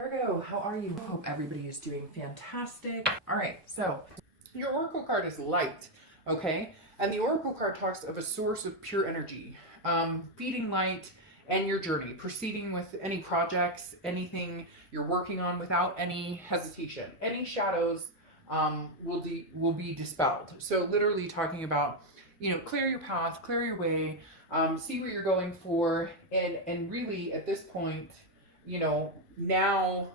Virgo, how are you? Hope everybody is doing fantastic. All right, so your oracle card is light, okay? And the oracle card talks of a source of pure energy, feeding light and your journey, proceeding with any projects, anything you're working on without any hesitation. Any shadows will be dispelled. So literally talking about, clear your path, clear your way, see what you're going for, and really at this point, now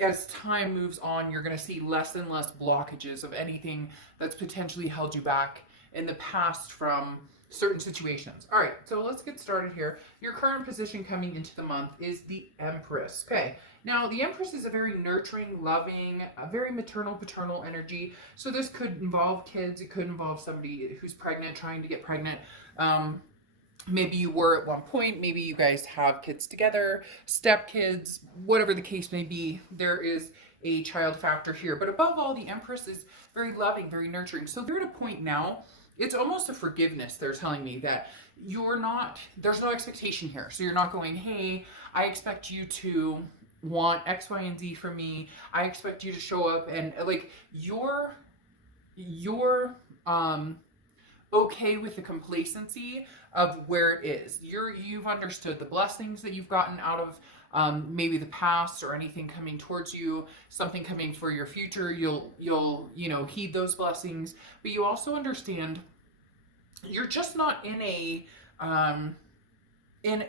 as time moves on, you're going to see less and less blockages of anything that's potentially held you back in the past from certain situations. All right, so let's get started here. Your current position coming into the month is the Empress. Okay, now the Empress is a very nurturing, loving, a very maternal, paternal energy. So this could involve kids. It could involve somebody who's pregnant, trying to get pregnant. Maybe you were at one point, maybe you guys have kids together, step kids, whatever the case may be, there is a child factor here. But above all, the Empress is very loving, very nurturing. So they're at a point now, it's almost a forgiveness. They're telling me that there's no expectation here. So you're not going, hey, I expect you to want X, Y, and Z from me. I expect you to show up and like you're okay with the complacency of where it is. You've understood the blessings that you've gotten out of maybe the past or anything coming towards you, something coming for your future. You'll heed those blessings, but you also understand you're just not in a in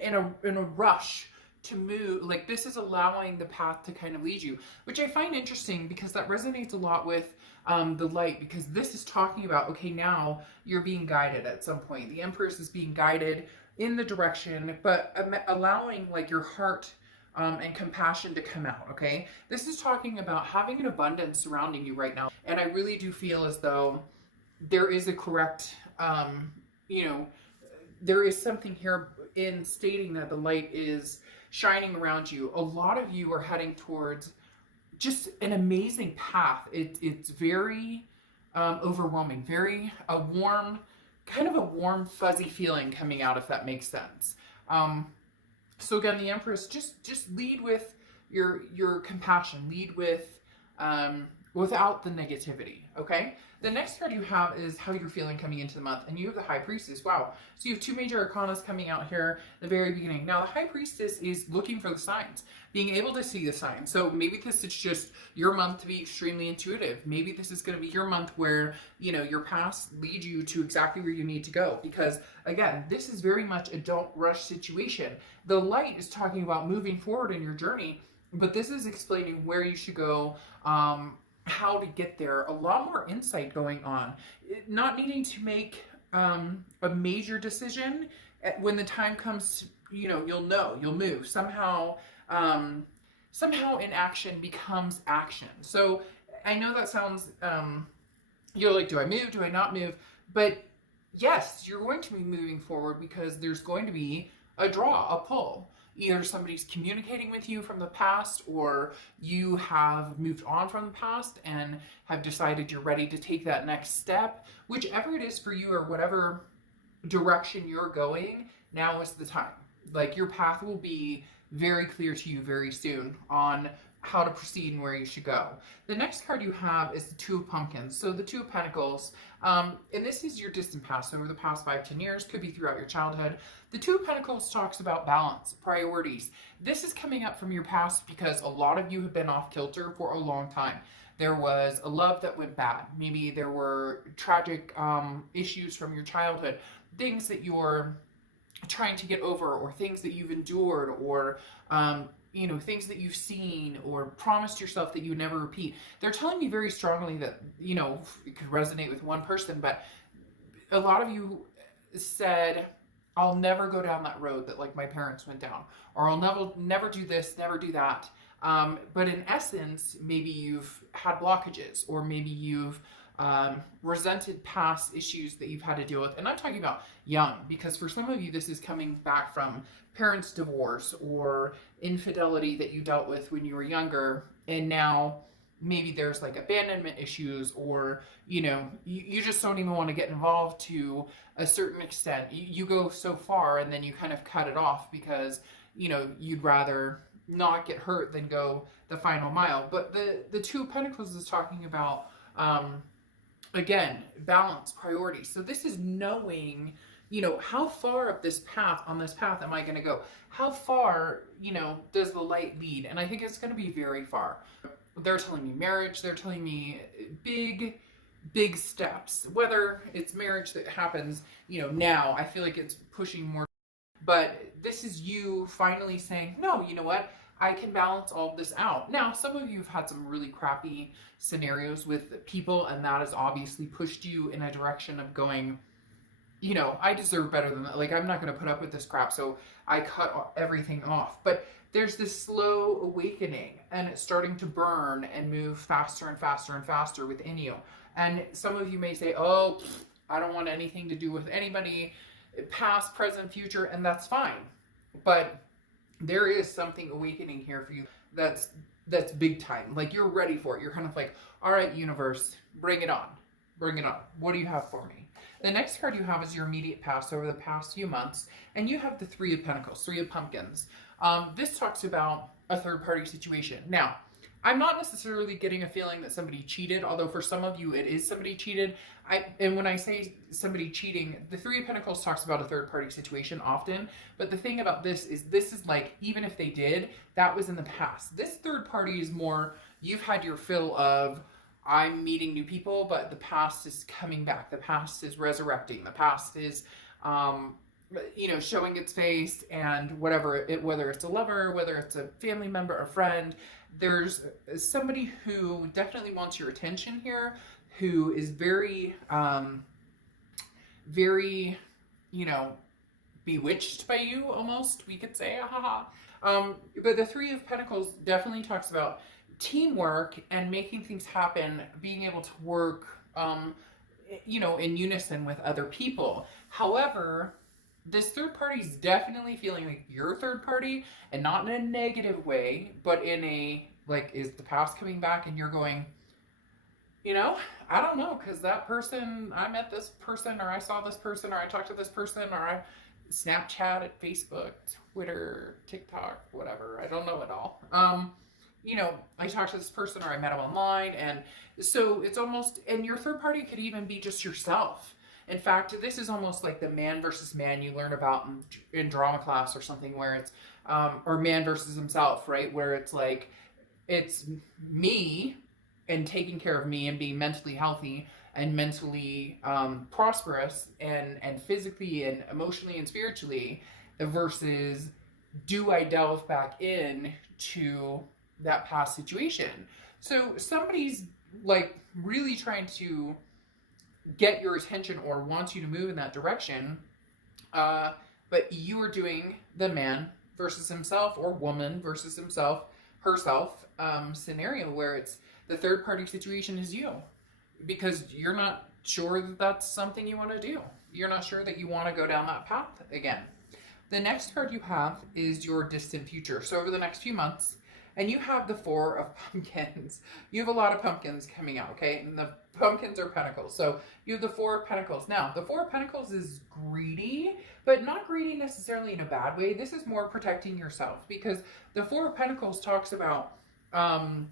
a rush to move. Like this is allowing the path to kind of lead you, which I find interesting because that resonates a lot with the light, because this is talking about, okay, now you're being guided at some point. The Empress is being guided in the direction, but allowing like your heart and compassion to come out, okay? This is talking about having an abundance surrounding you right now. And I really do feel as though there is a correct, there is something here in stating that the light is shining around you. A lot of you are heading towards just an amazing path. It's very overwhelming, very warm, kind of a warm, fuzzy feeling coming out, if that makes sense. So again, the Empress, just lead with your compassion, lead with without the negativity, okay? The next card you have is how you're feeling coming into the month, and you have the High Priestess. Wow. So you have two major arcanas coming out here at the very beginning. Now, the High Priestess is looking for the signs, being able to see the signs. So maybe this is just your month to be extremely intuitive. Maybe this is going to be your month where, your past leads you to exactly where you need to go. Because, again, this is very much a don't rush situation. The light is talking about moving forward in your journey, but this is explaining where you should go, how to get there, a lot more insight going on. Not needing to make a major decision. When the time comes, you'll know, you'll move. Somehow inaction becomes action. So I know that sounds, you're like, do I move? Do I not move? But yes, you're going to be moving forward because there's going to be a draw, a pull. Either somebody's communicating with you from the past, or you have moved on from the past and have decided you're ready to take that next step. Whichever it is for you, or whatever direction you're going, now is the time. Like your path will be very clear to you very soon on how to proceed and where you should go. The next card you have is the Two of Pumpkins. So the Two of Pentacles, and this is your distant past, over the past 5-10 years, could be throughout your childhood. The Two of Pentacles talks about balance, priorities. This is coming up from your past because a lot of you have been off kilter for a long time. There was a love that went bad. Maybe there were tragic issues from your childhood, things that you're trying to get over, or things that you've endured, or things that you've seen or promised yourself that you would never repeat. They're telling me very strongly that, it could resonate with one person, but a lot of you said, I'll never go down that road that like my parents went down, or I'll never do this, never do that. But in essence, maybe you've had blockages, or maybe you've resented past issues that you've had to deal with. And I'm talking about young, because for some of you, this is coming back from parents' divorce or infidelity that you dealt with when you were younger. And now maybe there's like abandonment issues, or, you just don't even want to get involved to a certain extent. You go so far and then you kind of cut it off because, you'd rather not get hurt than go the final mile. But the Two of Pentacles is talking about, again, balance, priorities. So this is knowing, how far up on this path am I going to go? How far, does the light lead? And I think it's going to be very far. They're telling me marriage. They're telling me big steps. Whether it's marriage that happens, now, I feel like it's pushing more. But this is you finally saying, no, you know what? I can balance all of this out. Now, some of you have had some really crappy scenarios with people, and that has obviously pushed you in a direction of going, I deserve better than that. Like, I'm not going to put up with this crap, so I cut everything off. But there's this slow awakening, and it's starting to burn and move faster and faster and faster within you. And some of you may say, oh, I don't want anything to do with anybody, past, present, future, and that's fine. But there is something awakening here for you that's big time. Like, you're ready for it. You're kind of like, all right, universe, bring it on. Bring it on. What do you have for me? The next card you have is your immediate past over the past few months, and you have the Three of Pentacles, Three of Pumpkins. This talks about a third-party situation. Now, I'm not necessarily getting a feeling that somebody cheated, although for some of you it is somebody cheated. And when I say somebody cheating, the Three of Pentacles talks about a third-party situation often, but the thing about this is like, even if they did, that was in the past. This third party is more, you've had your fill of, I'm meeting new people, but the past is coming back. The past is resurrecting. The past is, showing its face, and whether it's a lover, whether it's a family member or friend, there's somebody who definitely wants your attention here, who is very, very, bewitched by you, almost, we could say, but the Three of Pentacles definitely talks about teamwork and making things happen, being able to work, in unison with other people. However, this third party is definitely feeling like your third party, and not in a negative way, but in a, like, is the past coming back and you're going, I don't know, because that person, I met this person, or I saw this person, or I talked to this person, or I Snapchat, Facebook, Twitter, TikTok, whatever. I don't know it all. I talked to this person, or I met them online, and so it's almost, and your third party could even be just yourself. In fact, this is almost like the man versus man you learn about in drama class or something, where it's, or man versus himself, right? Where it's like, it's me and taking care of me and being mentally healthy and mentally prosperous and physically and emotionally and spiritually, versus do I delve back in to that past situation? So somebody's like really trying to get your attention or wants you to move in that direction, but you are doing the man versus himself, or woman versus herself scenario, where it's the third party situation is you, because you're not sure that that's something you want to do. You're not sure that you want to go down that path again. The next card you have is your distant future. So over the next few months, and you have the Four of Pumpkins. You have a lot of pumpkins coming out, okay? And the pumpkins are pentacles. So you have the Four of Pentacles. Now, the Four of Pentacles is greedy, but not greedy necessarily in a bad way. This is more protecting yourself, because the Four of Pentacles talks about, I'm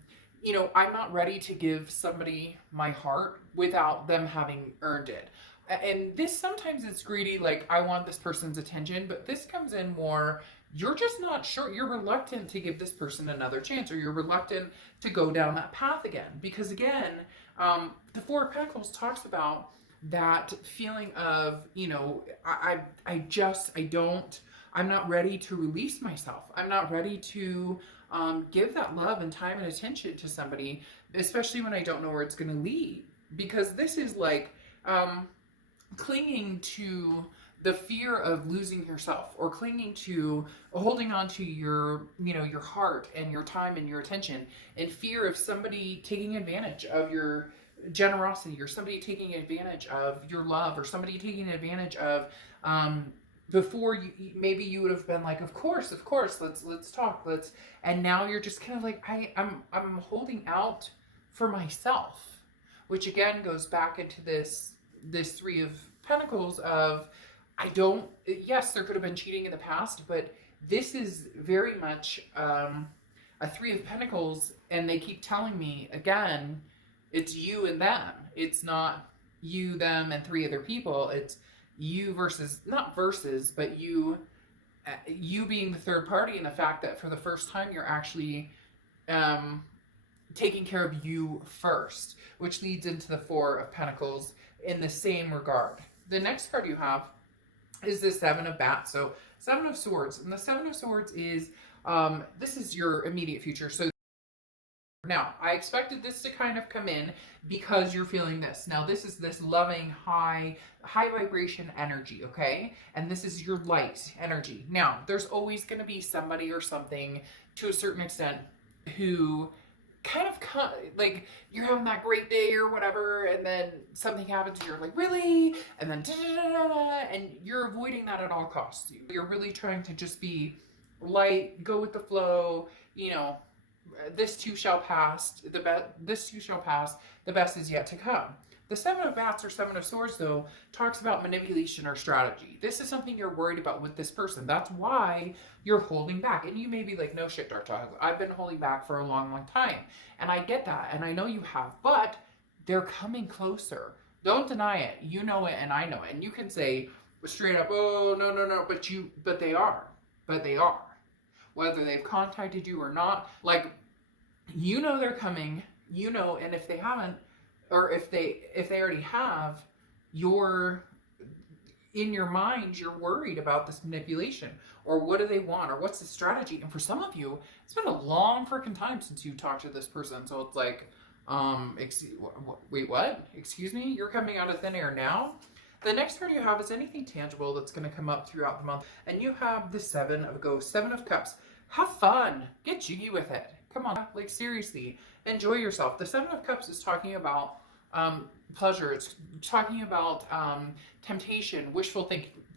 not ready to give somebody my heart without them having earned it. And this, sometimes it's greedy, like I want this person's attention, but this comes in more, you're just not sure. You're reluctant to give this person another chance, or you're reluctant to go down that path again. Because again, the Four of Pentacles talks about that feeling of, I'm not ready to release myself. I'm not ready to give that love and time and attention to somebody, especially when I don't know where it's going to lead. Because this is like clinging to the fear of losing yourself, or clinging to, holding on to your, your heart and your time and your attention, in fear of somebody taking advantage of your generosity, or somebody taking advantage of your love, or somebody taking advantage of, before maybe you would have been like, of course, let's talk, and now you're just kind of like, I'm holding out for myself, which again goes back into this Three of Pentacles of, yes, there could have been cheating in the past, but this is very much a Three of Pentacles, and they keep telling me again, it's you and them. It's not you, them, and three other people. It's you versus, not versus, but you being the third party, and the fact that for the first time you're actually taking care of you first, which leads into the Four of Pentacles in the same regard. The next card you have is the Seven of Bats. So Seven of Swords, and the Seven of Swords is this is your immediate future. So now, I expected this to kind of come in because you're feeling this. Now, this is this loving, high vibration energy, okay? And this is your light energy. Now, there's always going to be somebody or something to a certain extent who kind of, like, you're having that great day or whatever, and then something happens and you're like, really? And then and you're avoiding that at all costs. You're really trying to just be light, go with the flow, you know, this too shall pass, this too shall pass, the best is yet to come. The Seven of Bats or Seven of Swords, though, talks about manipulation or strategy. This is something you're worried about with this person. That's why you're holding back. And you may be like, no shit, Dark Child, I've been holding back for a long, long time. And I get that, and I know you have, but they're coming closer. Don't deny it. You know it, and I know it. And you can say straight up, oh, no, no, no, but they are. But they are. Whether they've contacted you or not, like, you know they're coming, you know, and if they haven't, or if they already have, you're, in your mind, you're worried about this manipulation, or what do they want, or what's the strategy. And for some of you, it's been a long freaking time since you talked to this person, so it's like, wait, what? Excuse me? You're coming out of thin air now? The next card you have is anything tangible that's going to come up throughout the month. And you have the Seven of Ghosts, Seven of Cups. Have fun. Get jiggy with it. Come on. Like, seriously. Enjoy yourself. The Seven of Cups is talking about pleasure. It's talking about temptation, wishful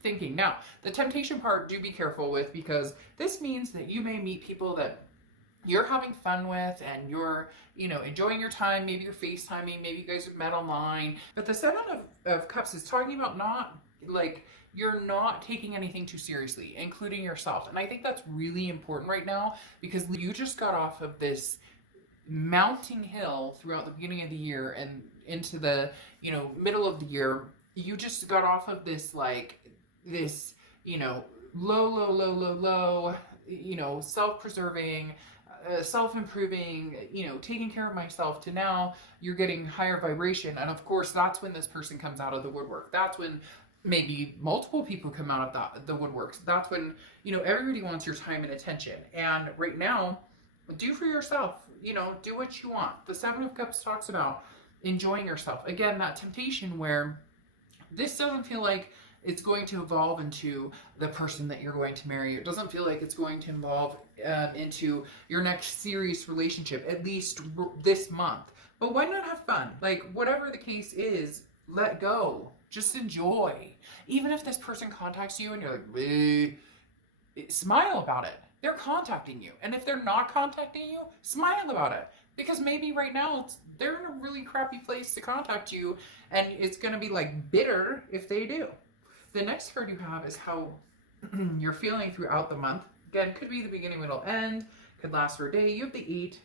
thinking. Now, the temptation part, do be careful with, because this means that you may meet people that you're having fun with, and you're, you know, enjoying your time. Maybe you're FaceTiming, maybe you guys have met online. But the Seven of Cups is talking about not, like, you're not taking anything too seriously, including yourself. And I think that's really important right now, because you just got off of this mounting hill throughout the beginning of the year and into the, you know, middle of the year. You just got off of this, like, this, you know, low, you know, self-preserving, self-improving, you know, taking care of myself, to now you're getting higher vibration. And of course, that's when this person comes out of the woodwork. That's when maybe multiple people come out of the woodworks. That's when, you know, everybody wants your time and attention. And right now, do for yourself, you know, do what you want. The Seven of Cups talks about enjoying yourself. Again, that temptation where this doesn't feel like it's going to evolve into the person that you're going to marry. It doesn't feel like it's going to evolve into your next serious relationship, at least this month. But why not have fun? Like, whatever the case is, let go. Just enjoy. Even if this person contacts you and you're like, bleh, smile about it. They're contacting you. And if they're not contacting you, smile about it. Because maybe right now they're in a really crappy place to contact you, and it's going to be like bitter if they do. The next card you have is how you're feeling throughout the month. Again, could be the beginning, middle, end. Could last for a day. You have the Eight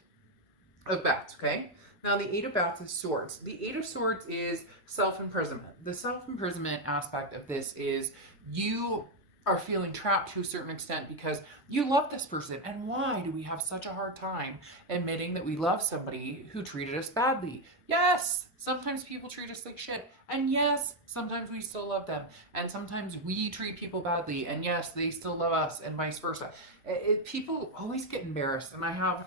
of Bats, okay? Now, the Eight of Bats is swords. The Eight of Swords is self-imprisonment. The self-imprisonment aspect of this is you are feeling trapped to a certain extent because you love this person. And why do we have such a hard time admitting that we love somebody who treated us badly? Yes, sometimes people treat us like shit. And yes, sometimes we still love them. And sometimes we treat people badly. And yes, they still love us, and vice versa. People always get embarrassed. And I have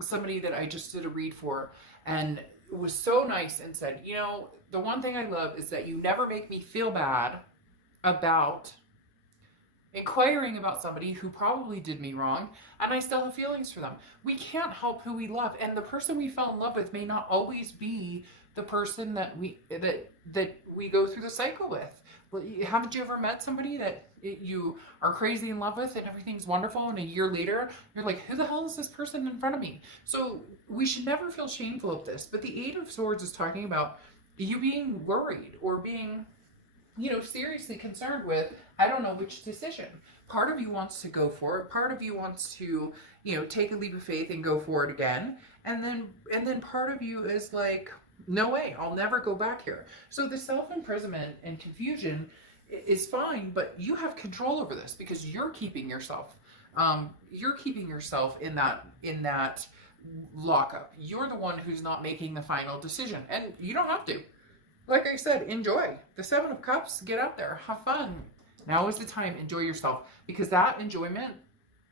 somebody that I just did a read for, and it was so nice, and said, you know, the one thing I love is that you never make me feel bad about inquiring about somebody who probably did me wrong, and I still have feelings for them. We can't help who we love, and the person we fell in love with may not always be the person that we go through the cycle with. Haven't you ever met somebody that you are crazy in love with and everything's wonderful, and a year later you're like, who the hell is this person in front of me? So we should never feel shameful of this. But the Eight of Swords is talking about you being worried or being seriously concerned with, I don't know which decision. Part of you wants to go for it. Part of you wants to, take a leap of faith and go for it again. And then part of you is like, no way, I'll never go back here. So the self-imprisonment and confusion is fine, but you have control over this because you're keeping yourself in that lockup. You're the one who's not making the final decision, and you don't have to. Like I said, enjoy. The Seven of Cups, get out there, have fun. Now is the time, enjoy yourself, because that enjoyment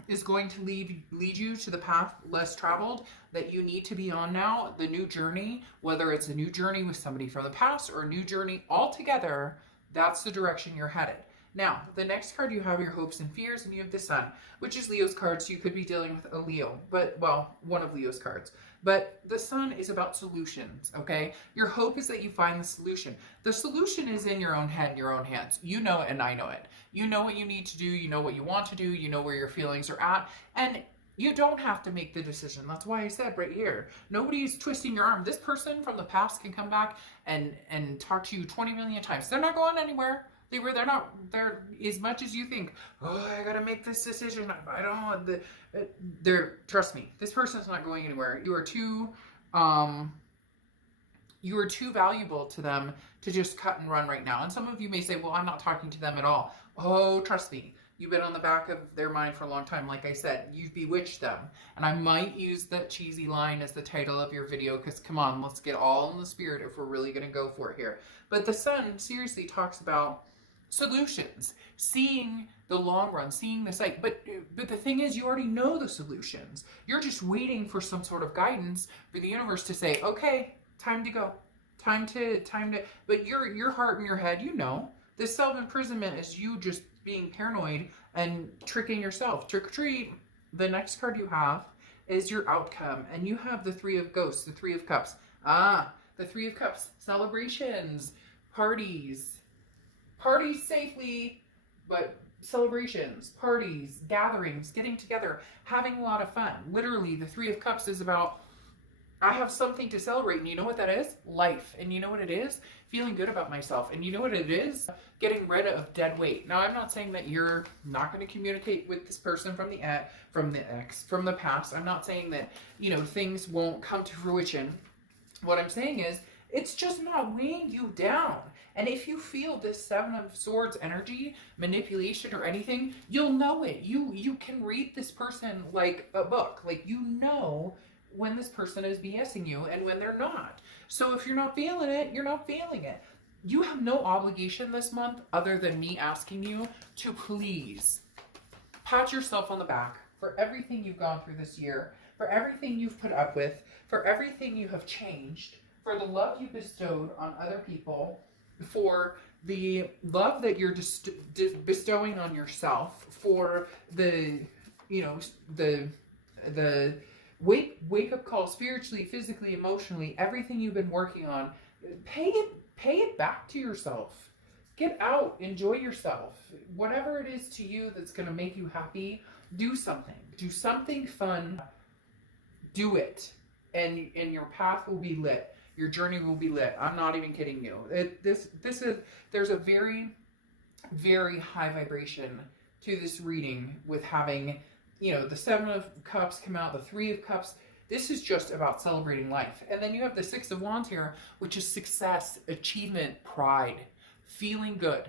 is going to lead you to the path less traveled that you need to be on now, the new journey, whether it's a new journey with somebody from the past or a new journey altogether, that's the direction you're headed. Now, the next card you have your hopes and fears, and you have the Sun, which is Leo's card, so you could be dealing with a Leo, one of Leo's cards. But the Sun is about solutions, okay? Your hope is that you find the solution. The solution is in your own head, your own hands. You know it, and I know it. You know what you need to do, you know what you want to do, you know where your feelings are at, and you don't have to make the decision. That's why I said right here, nobody's twisting your arm. This person from the past can come back and talk to you 20 million times. They're not going anywhere. They're as much as you think, oh, I gotta make this decision. I don't know. Trust me, this person's not going anywhere. You are too valuable to them to just cut and run right now. And some of you may say, well, I'm not talking to them at all. Oh, trust me. You've been on the back of their mind for a long time. Like I said, you've bewitched them. And I might use that cheesy line as the title of your video because, come on, let's get all in the spirit if we're really going to go for it here. But the Sun seriously talks about solutions, seeing the long run, seeing the sight. But the thing is, you already know the solutions. You're just waiting for some sort of guidance for the universe to say, okay, time to go. Time to, but your heart and your head, this self-imprisonment is you just being paranoid and tricking yourself. Trick or treat. The next card you have is your outcome, and you have the Three of Ghosts, the Three of Cups. The Three of Cups, celebrations, parties safely, but celebrations, parties, gatherings, getting together, having a lot of fun. Literally, the Three of Cups is about, I have something to celebrate, and you know what that is? Life. And you know what it is? Feeling good about myself. And you know what it is? Getting rid of dead weight. Now, I'm not saying that you're not going to communicate with this person from the past. I'm not saying that, things won't come to fruition. What I'm saying is, it's just not weighing you down. And if you feel this Seven of Swords energy, manipulation or anything, you'll know it. You can read this person like a book. Like, when this person is BSing you and when they're not. So if you're not feeling it, you're not feeling it. You have no obligation this month other than me asking you to please pat yourself on the back for everything you've gone through this year, for everything you've put up with, for everything you have changed, for the love you bestowed on other people, for the love that you're bestowing on yourself, for the wake up call spiritually, physically, emotionally, everything you've been working on. Pay it back to yourself. Get out, enjoy yourself. Whatever it is to you that's going to make you happy, do something fun. Do it, and your path will be lit. Your journey will be lit. I'm not even kidding you. There's a very, very high vibration to this reading with having, the Seven of Cups come out, the Three of Cups. This is just about celebrating life. And then you have the Six of Wands here, which is success, achievement, pride, feeling good.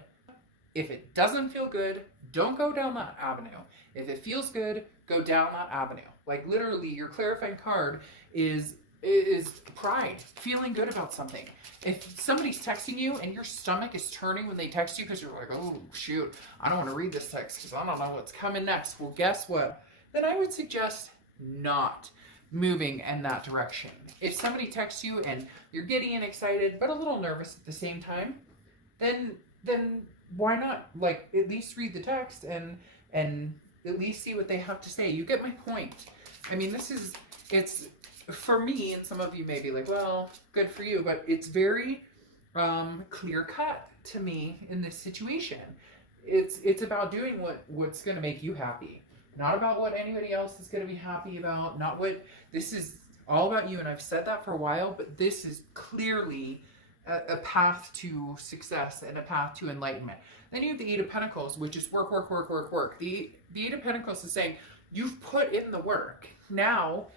If it doesn't feel good, don't go down that avenue. If it feels good, go down that avenue. Like, literally, your clarifying card is pride, feeling good about something. If somebody's texting you and your stomach is turning when they text you because you're like, oh shoot, I don't want to read this text because I don't know what's coming next. Well, guess what? Then I would suggest not moving in that direction. If somebody texts you and you're giddy and excited but a little nervous at the same time, then why not, like, at least read the text and at least see what they have to say. You get my point. I mean, it's for me, and some of you may be like, well, good for you, but it's very clear cut to me in this situation. It's about doing what's going to make you happy, not about what anybody else is going to be happy about. This is all about you, and I've said that for a while, but this is clearly a path to success and a path to enlightenment. Then you have the Eight of Pentacles, which is work, work, work, work, work. The Eight of Pentacles is saying, you've put in the work. Now,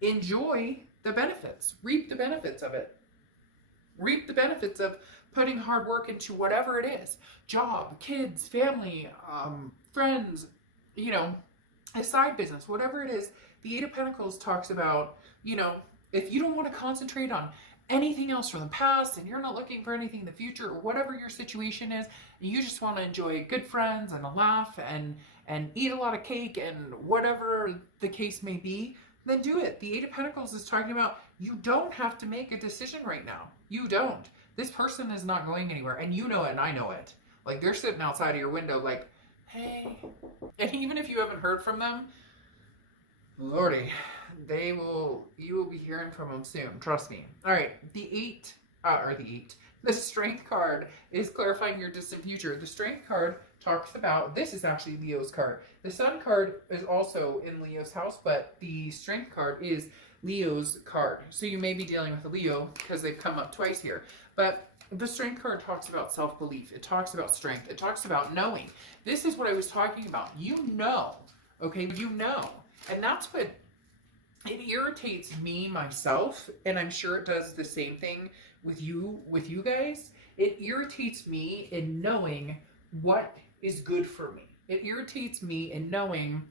enjoy the benefits. Reap the benefits of it. Reap the benefits of putting hard work into whatever it is. Job, kids, family, friends, you know, a side business, whatever it is. The Eight of Pentacles talks about, you know, if you don't want to concentrate on anything else from the past and you're not looking for anything in the future, or whatever your situation is, and you just want to enjoy good friends and a laugh and eat a lot of cake and whatever the case may be, then do it. The Eight of Pentacles is talking about you don't have to make a decision right now. You don't. This person is not going anywhere, and you know it and I know it. Like, they're sitting outside of your window like, hey. And even if you haven't heard from them, Lordy, you will be hearing from them soon. Trust me. All right, the Strength card is clarifying your distant future. The Strength card talks about, this is actually Leo's card. The Sun card is also in Leo's house, but the Strength card is Leo's card. So you may be dealing with a Leo because they've come up twice here. But the Strength card talks about self-belief. It talks about strength. It talks about knowing. This is what I was talking about. You know, okay? You know. And that's what, it irritates me, myself, and I'm sure it does the same thing with you guys. It irritates me in knowing what is good for me. It irritates me in knowing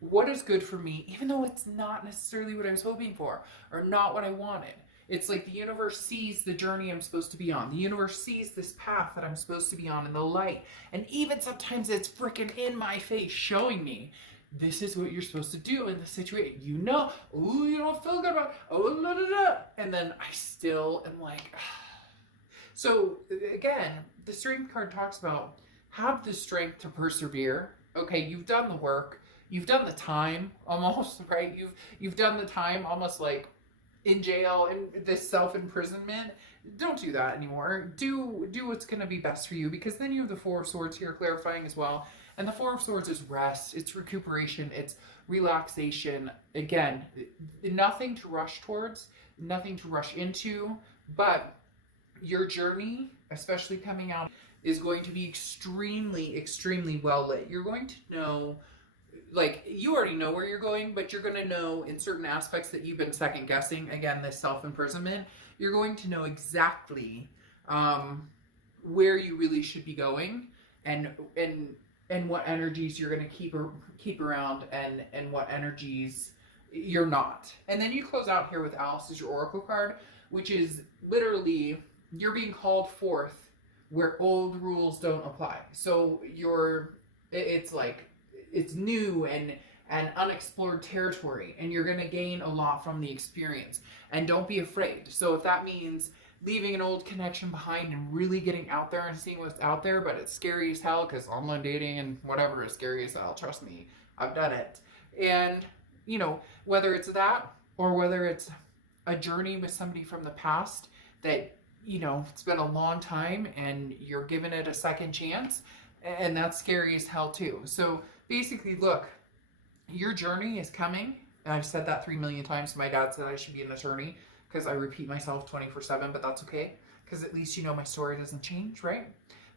what is good for me, even though it's not necessarily what I was hoping for or not what I wanted. It's like the universe sees the journey I'm supposed to be on. The universe sees this path that I'm supposed to be on in the light. And even sometimes it's freaking in my face showing me, this is what you're supposed to do in the situation. You know, ooh, you don't feel good about it. Oh, la, da, da. And then I still am like, so again, the Strength card talks about have the strength to persevere. Okay, you've done the work. You've done the time almost, right? You've done the time almost like in jail, in this self-imprisonment. Don't do that anymore. Do what's going to be best for you, because then you have the Four of Swords here clarifying as well. And the Four of Swords is rest, it's recuperation, it's relaxation. Again, nothing to rush towards, nothing to rush into, but your journey, especially coming out, is going to be extremely, extremely well lit. You're going to know, like, you already know where you're going, but you're going to know in certain aspects that you've been second guessing, again, this self-imprisonment, you're going to know exactly where you really should be going, and what energies you're going to keep around, and what energies you're not. And then you close out here with Alice as your Oracle card, which is literally you're being called forth where old rules don't apply. So it's like, it's new and unexplored territory, and you're going to gain a lot from the experience. And don't be afraid. So if that means leaving an old connection behind and really getting out there and seeing what's out there, but it's scary as hell, because online dating and whatever is scary as hell. Trust me, I've done it. And, you know, whether it's that or whether it's a journey with somebody from the past that, you know, it's been a long time and you're giving it a second chance, and that's scary as hell too. So basically, look, your journey is coming. And I've said that 3 million times. My dad said I should be an attorney, because I repeat myself 24/7, but that's okay, because at least, you know, my story doesn't change, right?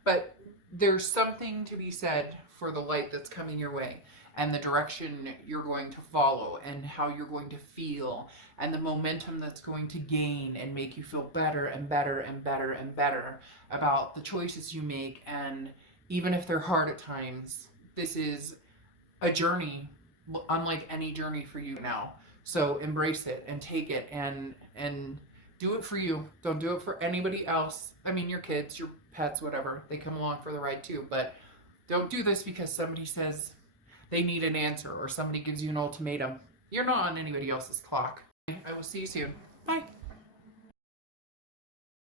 But there's something to be said for the light that's coming your way, and the direction you're going to follow, and how you're going to feel, and the momentum that's going to gain and make you feel better and better and better and better about the choices you make. And even if they're hard at times, this is a journey unlike any journey for you now. So embrace it and take it and do it for you. Don't do it for anybody else. I mean, your kids, your pets, whatever, they come along for the ride too. But don't do this because somebody says they need an answer or somebody gives you an ultimatum. You're not on anybody else's clock. I will see you soon. Bye.